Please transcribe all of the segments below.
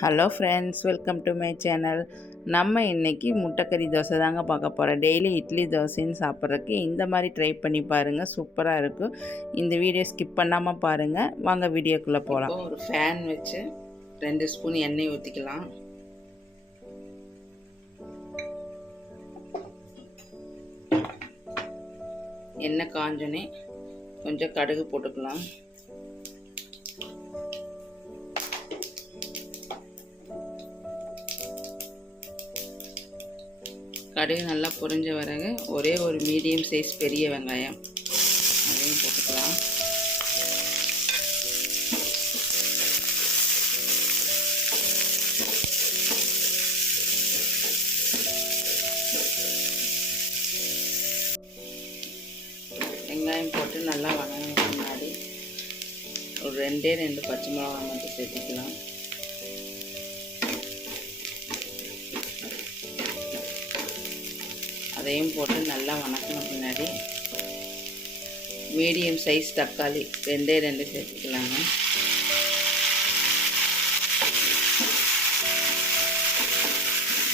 Hello friends, welcome to my channel. நம்ம இன்றைக்கி முட்டைக்கறி தோசை தாங்க பார்க்க போகிறோம். டெய்லி இட்லி தோசைன்னு சாப்பிட்றதுக்கு இந்த மாதிரி ட்ரை பண்ணி பாருங்கள், சூப்பராக இருக்கும். இந்த வீடியோ ஸ்கிப் பண்ணாமல் பாருங்கள். வாங்க வீடியோக்குள்ளே போகலாம். இப்போ ஒரு ஃபேன் வச்சு 2 ஸ்பூன் எண்ணெய் ஊற்றிக்கலாம். எண்ணெய் காஞ்சோன்னே கொஞ்சம் கடுகு போட்டுக்கலாம். கடுகு நல்லா பொரிஞ்ச பிறகு ஒரே ஒரு மீடியம் சைஸ் பெரிய வெங்காயம் அதையும் போட்டுக்கலாம். வெங்காயம் போட்டு நல்லா வதங்கின முன்னாடி ஒரு 2 பச்சை மிளகாய் மட்டும் சேர்த்துக்கலாம். அதையும் போட்டு நல்லா வணக்கின பின்னாடி மீடியம் சைஸ் தக்காளி 2 சேர்த்துக்கலாங்க.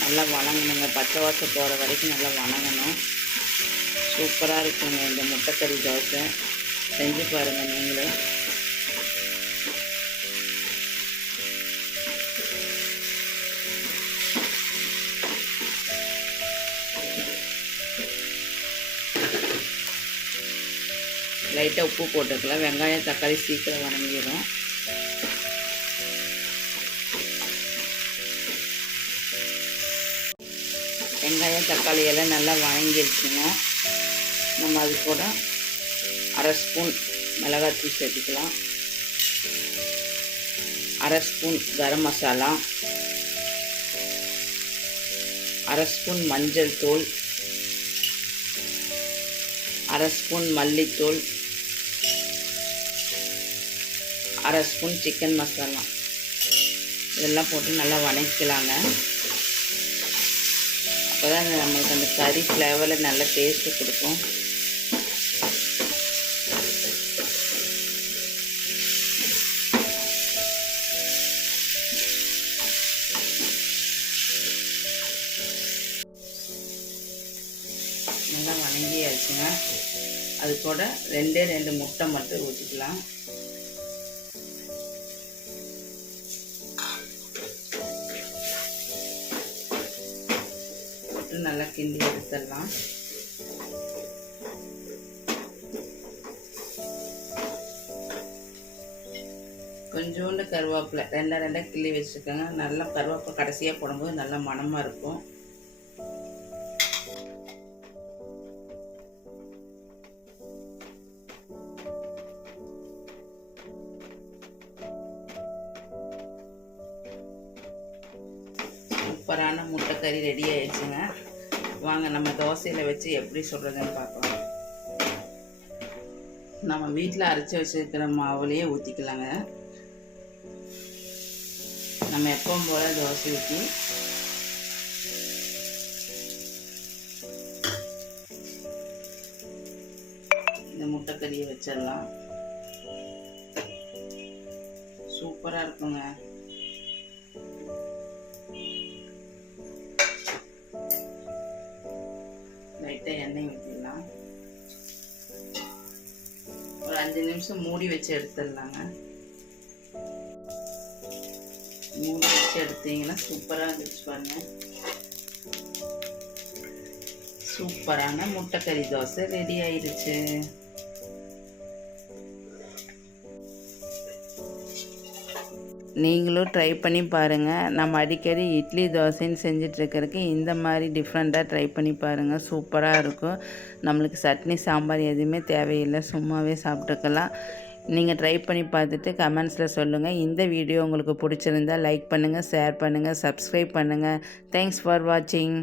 நல்லா வணங்கணுங்க, பச்சை வாசம் போகிற வரைக்கும் நல்லா வணங்கணும். சூப்பராக இருக்குங்க இந்த முட்டைக்கறி தோசை. செஞ்சு பாருங்கள் நீங்களும். லைட்டாக உப்பு போட்டுக்கலாம். வெங்காயம் தக்காளி சீக்கிரம் வணங்கிடும். வெங்காயம் தக்காளி எல்லாம் நல்லா வணங்கிடுச்சுங்க. நம்ம அது கூட 1/2 ஸ்பூன் மிளகாத்தூள் சேர்த்துக்கலாம். 1/2 ஸ்பூன் கரம் மசாலா, 1/2 ஸ்பூன் மஞ்சள் தூள், 1/2 ஸ்பூன் மல்லித்தூள், 1/2 ஸ்பூன் சிக்கன் மசாலா இதெல்லாம் போட்டு நல்லா வணக்கிக்கலாங்க. அப்போ தான் நம்மளுக்கு அந்த கறி ஃப்ளேவரில் நல்ல டேஸ்ட்டு கொடுக்கும். நல்லா வணங்கியாச்சுங்க. அது கூட 2 முட்டை மட்டும் ஊற்றிக்கலாம். போட்டு நல்லா கிண்டி எடுத்துடலாம். கொஞ்சோண்டு கருவேப்பிலை 2 கிள்ளி வச்சுருக்கேங்க. நல்லா கருவேப்பிலை கடைசியாக போடும்போது நல்லா மணமாக இருக்கும். சூப்பரான முட்டைக்கறி ரெடி ஆயிடுச்சுங்க. வாங்க நம்ம தோசையில் வச்சு எப்படி சொல்கிறதுன்னு பார்க்கலாம். நம்ம வீட்டில் அரைச்சி வச்சுருக்கிற மாவுலேயே ஊற்றிக்கலாங்க. நம்ம எப்பவும் போல் தோசை ஊற்றி இந்த முட்டைக்கறியை வச்சிடலாம். சூப்பராக இருக்குங்க. லைட்டாக எண்ணெய் ஊற்றிடலாம். ஒரு 5 நிமிஷம் மூடி வச்சு எடுத்துடலாங்க. மூடி வச்சு எடுத்தீங்கன்னா சூப்பராக இருந்துச்சு பாருங்க. சூப்பரான முட்டைக்கறி தோசை ரெடி ஆயிடுச்சு. நீங்களும் ட்ரை பண்ணி பாருங்கள். நம்ம அடிக்கடி இட்லி தோசைன்னு செஞ்சிட்ருக்கிறதுக்கு இந்த மாதிரி டிஃப்ரெண்ட்டாக ட்ரை பண்ணி பாருங்கள். சூப்பராக இருக்கும். நம்மளுக்கு சட்னி சாம்பார் எதுவுமே தேவையில்லை, சும்மாவே சாப்பிட்டுக்கலாம். நீங்கள் ட்ரை பண்ணி பார்த்துட்டு கமெண்ட்ஸில் சொல்லுங்கள். இந்த வீடியோ உங்களுக்கு பிடிச்சிருந்தால் லைக் பண்ணுங்கள், ஷேர் பண்ணுங்கள், சப்ஸ்கிரைப் பண்ணுங்கள். தேங்க்ஸ் ஃபார் வாட்சிங்.